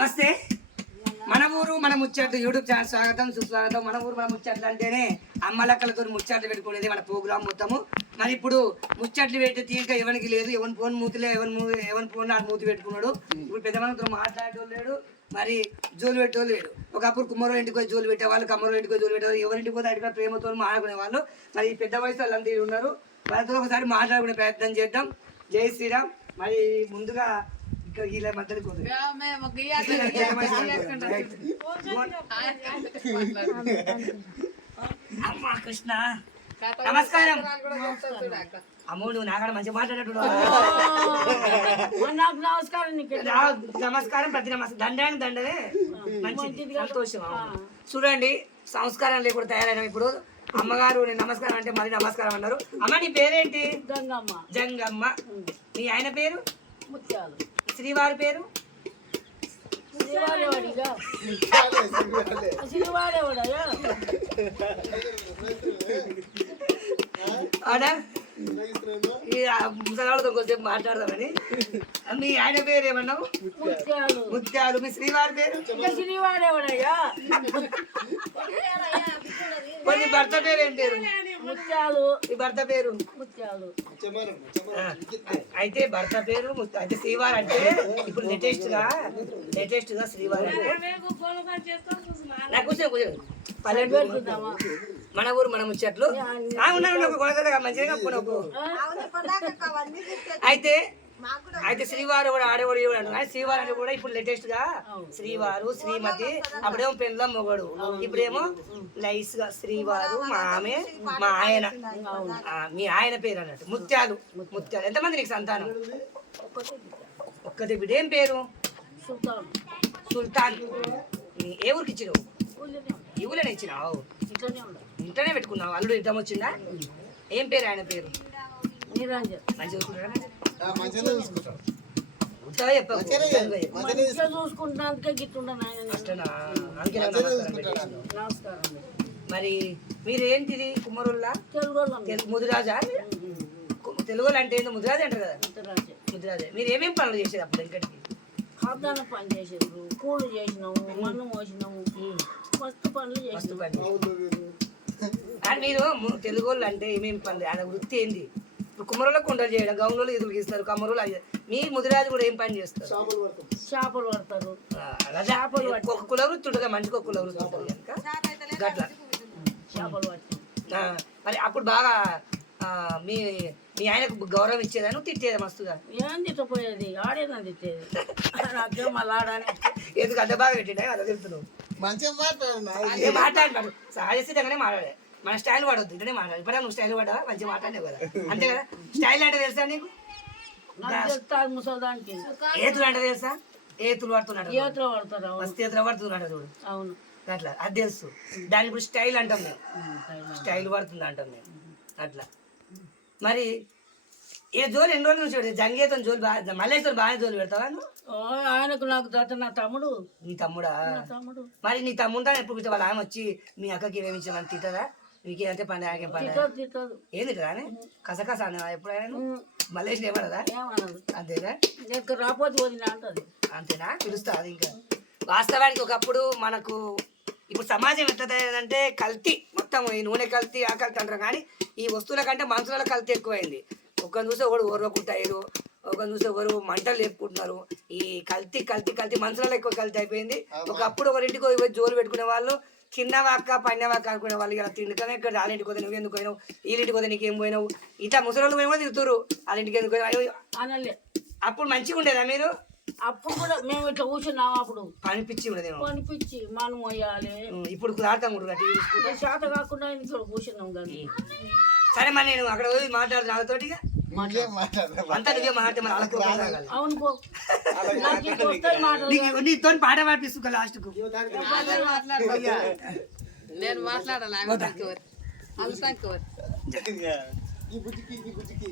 నమస్తే. మన ఊరు మన ముచ్చట్లు యూట్యూబ్ ఛానల్ స్వాగతం సుస్వాగతం. మన ఊరు మన ముచ్చట్లు అంటేనే అమ్మలక్కలతో ముచ్చట్లు పెట్టుకునేది మన ప్రోగ్రామ్ మొత్తము. మరి ఇప్పుడు ముచ్చట్లు పెట్టి తీరిక ఎవరికి లేదు. ఎవరి ఫోన్ మూతిలే ఎవరి మూ ఎవరి ఫోన్ నాకు మూతి పెట్టుకున్నాడు. ఇప్పుడు పెద్ద మాట్లాడేటోళ్ళు లేడు. మరి జోలు పెట్టేవాళ్ళు లేడు. ఒకప్పుడు కుమ్మరో ఇంటికి పోయి జోలు పెట్టేవాళ్ళు కమ్మరో ఇంటికి పోయి జోలు పెట్టేవాళ్ళు. ఎవరింటికి పోతే అడిగిన ప్రేమతో మాట్లాడుకునే వాళ్ళు మరి పెద్ద వయసు వాళ్ళంతా ఉన్నారు. వాళ్ళతో ఒకసారి మాట్లాడుకునే ప్రయత్నం చేద్దాం. జై శ్రీరామ్. మరి ముందుగా వీళ్ళ మధ్యలో పోతుంది అమ్మా కృష్ణ. నమస్కారం. అమ్మో నువ్వు నాకాడ మంచి మాట్లాడేటప్పుడు నాకు నమస్కారం నమస్కారం ప్రతి నమస్కారం దండానికి దండనే మంచిది సంతోషం. చూడండి సంస్కారం లేకుండా తయారైన ఇప్పుడు. అమ్మగారు నేను నమస్కారం అంటే మళ్ళీ నమస్కారం అన్నారు. అమ్మ నీ పేరేంటి? గంగమ్మ. జంగమ్మ. మీ ఆయన పేరు? ముత్యాలు. శ్రీవారి పేరు? ముసలాళ్ళతో కొంచెం మాట్లాడదామని. మీ ఆయన పేరు ఏమన్నావు? ముత్యాలు. ముత్యాలు. మీ శ్రీవారి పేరు? శ్రీవాడేవాడయ్యా మరి నీ భర్త పేరు ఏం పేరు? ముత్యాలు. ఈ భర్త పేరు? ముత్యాలు. అయితే భర్త పేరు అయితే శ్రీవారు అంటే ఇప్పుడు లేటెస్ట్గా లేటెస్ట్గా శ్రీవారు నాకు కూర్చో కూర్చో. పల్లెటూరు పెడుతుందామా మన ఊరు మన ముచ్చట్లు. ఆ, ఉన్నా ఉన్నా, ఒక కొనసాగా మంచిగా అయితే అయితే శ్రీవారు కూడా ఆడేవాడు అంటారు. కానీ శ్రీవారు అంటే కూడా ఇప్పుడు లేటెస్ట్గా శ్రీవారు శ్రీమతి అప్పుడేమో పెళ్ళ మొగడు ఇప్పుడేమో లైస్గా శ్రీవారు మా ఆమె మా ఆయన. మీ ఆయన పేరు అన్నట్టు. ముత్యాలు ముత్యాలు. ఎంతమంది నీకు సంతానం? ఒక్కటే బిడ్డ. బిడ్డ ఏం పేరు? సుల్తాన్. ఏ ఊరికి ఇచ్చినావు? ఊళ్ళోనే ఇచ్చినావు? ఇంట్లోనే పెట్టుకున్నావు? అల్లుడు ఇద్దం వచ్చిందా? ఏం పేరు ఆయన పేరు? మరి మీరు ఏంటిది కుమ్మరుల్లా తెలుగు వాళ్ళం తెలుగు ముదిరాజా? తెలుగులో అంటే ఏందో? ముదిరాజు అంటారు కదా? ముదిరాజే. మీరు ఏమేమి పనులు చేసేది అప్పుడు వెంకటికి? ఖాతాన పని చేసారు కూలు చేసినాము మన్ను మోసినాము. మస్తు పనులు చేసినాము మీరు తెలుగు వాళ్ళు అంటే ఏమేమి పనులు? ఆయన వృత్తి ఏంది? ఇప్పుడు కుమ్మరులో కుండలు చేయడం గౌన్లో ఎదురు గీస్తారు కమ్మరులు మీ ముదిరాజు కూడా ఏం పని చేస్తారు? చేపలు పడతారు. అలా ఒక కుల వృత్తి ఉంటుంది మనిషికి ఒక కుల వృత్తి ఉంటుంది కనుక. గట్ల. చేపలు ఆ, మరి అప్పుడు బాగా ఆ, మీ మీ ఆయనకు గౌరవం ఇచ్చేదా? నువ్వు తిట్టేదా మస్తుగా? ఏం తిట్టపోయేది? ఆడేనా తిట్టేది. నాకేం మళ్ళీ ఆడానే. ఎందుకు అంత బాగా పెట్టిండే? అలా తిడుతున్నావు. మంచిగా మాట్లాడు ఏ మాట్లాడతాడు సహజసిద్ధంగానే మాట్లాడే మన స్టైల్ వాడొద్దు ఇంటనే మాట్లాడు. ఇప్పుడు నువ్వు స్టైల్ వాడవా? మంచిగా మాట్లాడినావు కదా. అంతే కదా? స్టైల్ అంటే తెలుసా నీకు? ముసలిదానికి. ఏతులు అంటే తెలుసా? ఏతులు పడుతున్నాడు మస్తు ఏతులు పడుతున్నాడు చూడు. అవును. అట్లా అది తెలుసు. దాని ఇప్పుడు స్టైల్ అంటాం మేము. స్టైల్ పడుతుంది అంటాం మేము. అట్లా. మరి ఏ జోలు ఎన్ని రోజుల నుంచి పెడతావు? జంగేతం జోలు బాగా మల్లేశ్వరం బాగా జోలు పెడతావా ఆయనకు నాకు దత్త నా తమ్ముడు. నీ తమ్ముడా? తమ్ముడు. మరి నీ తమ్ముడు ఎప్పుడు వాళ్ళ ఆమె వచ్చి మీ అక్కకి ఏమేమి ఇచ్చామని పండుగ ఆకేం పండుగ తిట్టదు తిట్టదు. ఏంది రాని? కసకస అన్నా ఎప్పుడైనా? మల్లేష్ ఏమన్నదా అంతేనా? నీకు రాపోతే అంటది. అంతేనా? పిలుస్తా అది ఇంకా? వాస్తవానికి ఒకప్పుడు మనకు ఇప్పుడు సమాజం తయారైందంటే కల్తీ. మొత్తం ఈ నూనె కల్తీ ఆ కల్తీ అంటారు కానీ ఈ వస్తువుల కంటే మనుషుల కల్తీ ఎక్కువైంది. ఒకరిని చూస్తే ఒకడు ఓర్వకుంటారు ఒకరిని చూస్తే ఒకరు మంటలు లేపుకుంటున్నారు. ఈ కల్తీ కల్తీ కల్తీ మనుషులలో ఎక్కువ కల్తీ అయిపోయింది. ఒకప్పుడు ఒకరింటికి పోయి జోలు పెట్టుకునే వాళ్ళు చిన్న వాక్క పన్న వాక్క అనుకునే వాళ్ళు ఇలా తిండుకనే ఇక్కడ వాళ్ళింటికి పోతే నువ్వు ఎందుకు పోయినావు? వీళ్ళింటికి పోతే నీకేం పోయినావు? ఇట్లా ముసలి పోయినా తిరుగుతారు వాళ్ళింటికి ఎందుకు పోయినావు? అయ్యో, అనలే. అప్పుడు మంచిగా ఉండేదా మీరు? అప్పుడు కూడా మేము ఇట్లా కూర్చున్నాం అప్పుడు. పని పిచ్చి ఉండదేమో. కొనిపించి మనం మొయ్యాలి ఇప్పుడు కుదాడతాం కూడా. చేత కాకుండా కూర్చున్నాం కానీ సరే మరి నేను అక్కడ పోయి మాట్లాడుతున్నా వాళ్ళతోటి నీతో పాట పాడిపిస్తు లాస్ట్కు నేను మాట్లాడాలి ఈ బుజ్జికి ఈ బుజ్జికి.